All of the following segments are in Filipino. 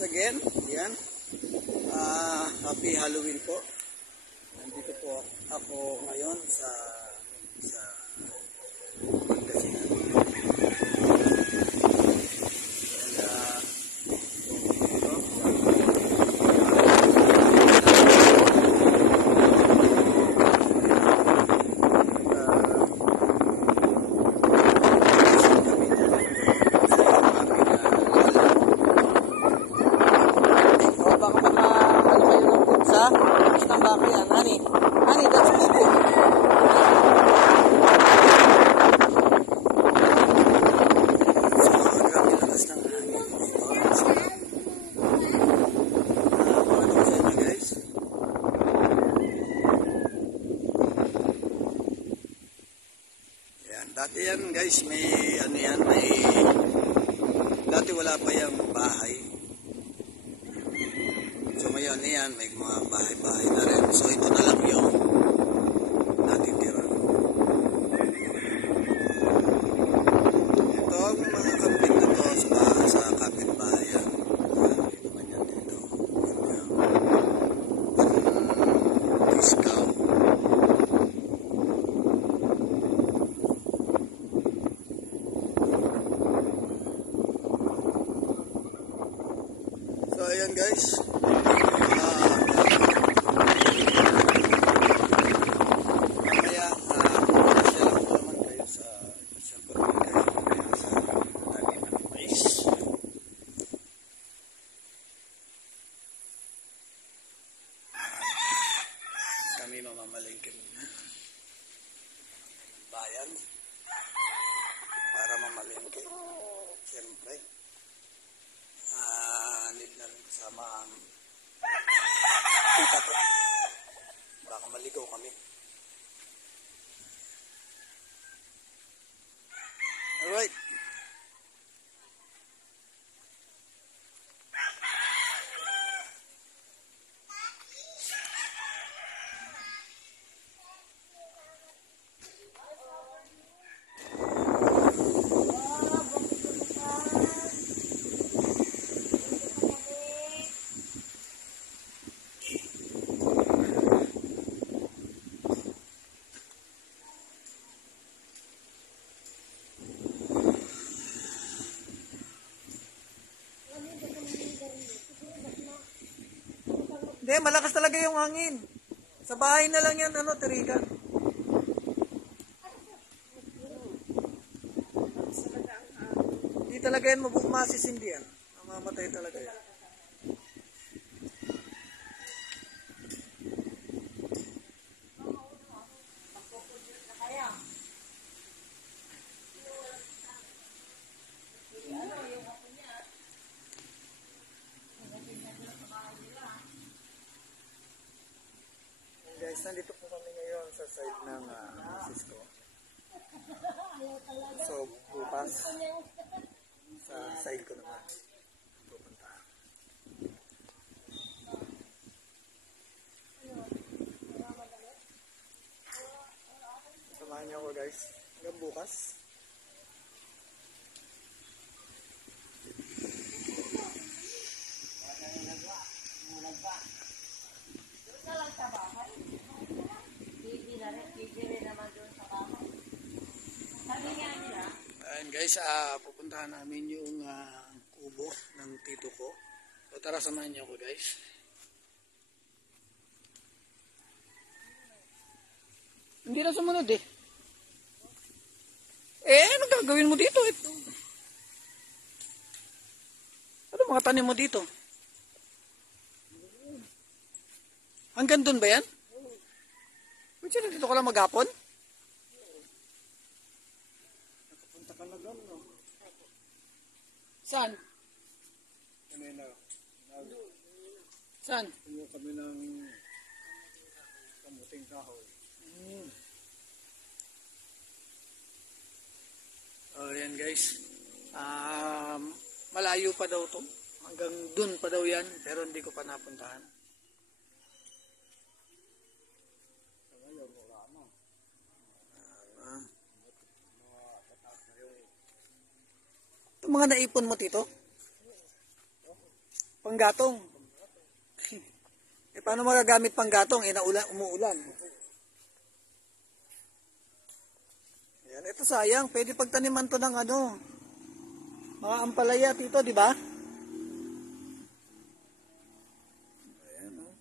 once again, yan. Happy Halloween po. Nandito po ako ngayon sa Pangasinan. Honey, that's Bubu. Dati yan guys, may ano yan, dati wala pa yung bahay. So ngayon yan, may mga bahay-bahay na rin. So ito na lang yung natitira. Ito ang mga kambing na to sa kapitbahayan. Dito man yan dito. Discount. So ayan guys. Kami mamamalingkin muna bayan para mamalingkin. Siyempre need na rin kasama ang tita ko. Baka maligaw kami. Alright. Hindi, malakas talaga yung hangin. Sa bahay na lang yan, tirigan. Hindi talaga yan masisindi yan. Mamamatay talaga yan. Guys, nandito po kami ngayon sa side ng Cisco. So, bukas sa side ko naman pupunta. Samahan niyo ako guys. Hanggang bukas. Ayan guys, pupuntahan namin yung kubo ng tito ko. So tara, samahan niyo ako guys. Hindi na sumunod eh. Ano gagawin mo dito? Ito. Ano mga tanim mo dito? Hanggang doon ba yan? Ba't siya dito ka lang maghapon? Nakapunta ka na doon, no? Saan? Kanina. Saan? Kumuha kami ng kamuting kahoy. Oh, yan guys. Malayo pa daw to. Hanggang dun pa daw yan. Pero hindi ko pa napuntahan. Ito mga naipon mo, tito? Panggatong. Eh, paano magagamit panggatong? Eh, umuulan. Ayan, ito sayang. Pwede pagtaniman to ng ano, mga ampalaya dito, di ba? Ayan, oh.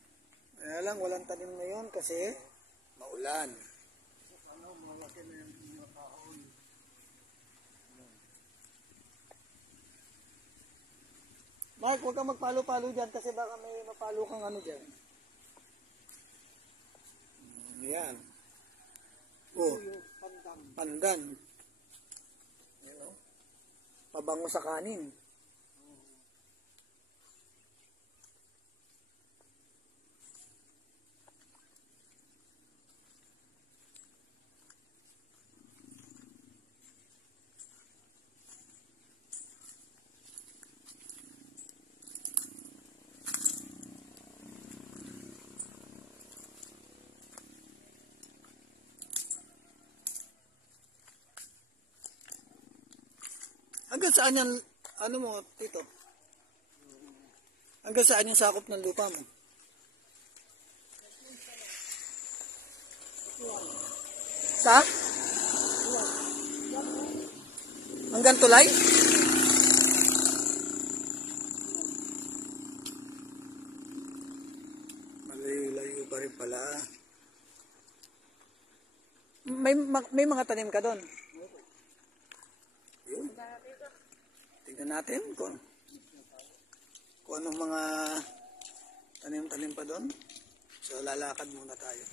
Kaya lang, walang tanim ngayon kasi maulan. Mark, huwag kang magpalo-palo dyan kasi baka may mapalo kang ano dyan. Ayan. Oh, pandan. Ayan, oh. Pabango sa kanin. Hanggang saan yan, ano mo, Tito? Hanggang saan yung sakop ng lupa mo? Sa? Hanggang tulay? Malayo-layo pa rin pala. May mga tanim ka doon? Yun. Tingnan natin kung anong mga tanim-tanim pa doon. So lalakad muna tayo.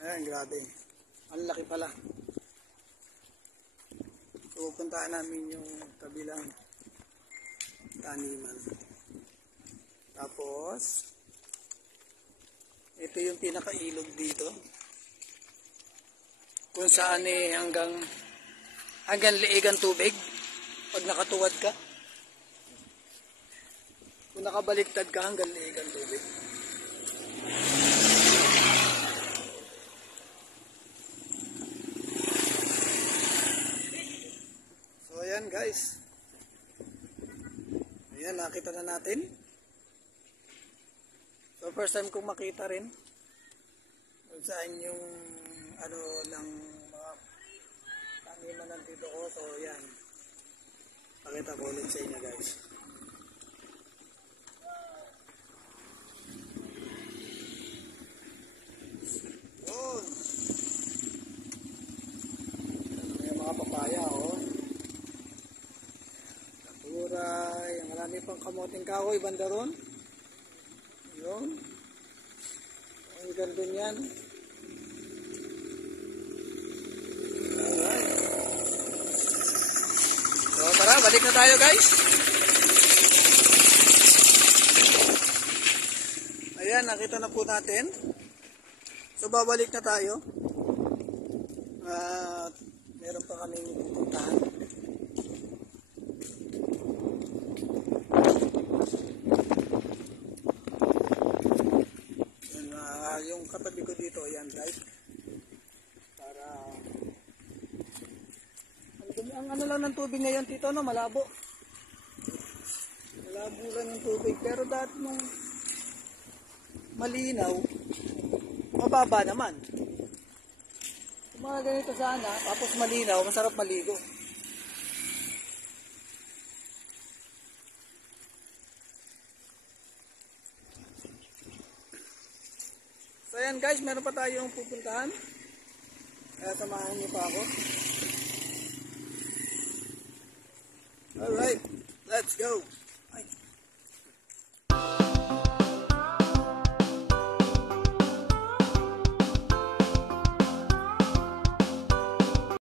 Ayan, grabe. Ang laki pala. So puntaan namin yung kabilang taniman. Tapos ito yung pinakailog dito. Kung saan hanggang liig ang tubig. Pag nakatuwad ka, kung nakabaliktad ka, hanggang liig ang tubig. So ayan guys, ayan, nakita na natin. So first time kong makita rin kung saan yung ano ng mga taniman nandito ko. So ayan, pakita ko ulit sa inyo guys. Yun. May mga papaya, oh. Katuray. Marami pang kamoting kahoy banda ron. Yun. Ang ganda niyan. Alright. So tara, balik na tayo guys. Ayan, nakita na po natin. So babalik na tayo. At meron pa kaming pupuntahan. Yan, yung katabi ko dito, ayan guys. Para ang ano lang ng tubig ngayon dito, no, malabo. Malabo lang yung tubig. Pero dati nung malinaw, mababa naman. Kung mga ganito sana, tapos malinaw, masarap maligo. So ayan guys, meron pa tayong pupuntahan. Kaya samahan niyo pa ako. Alright, let's go!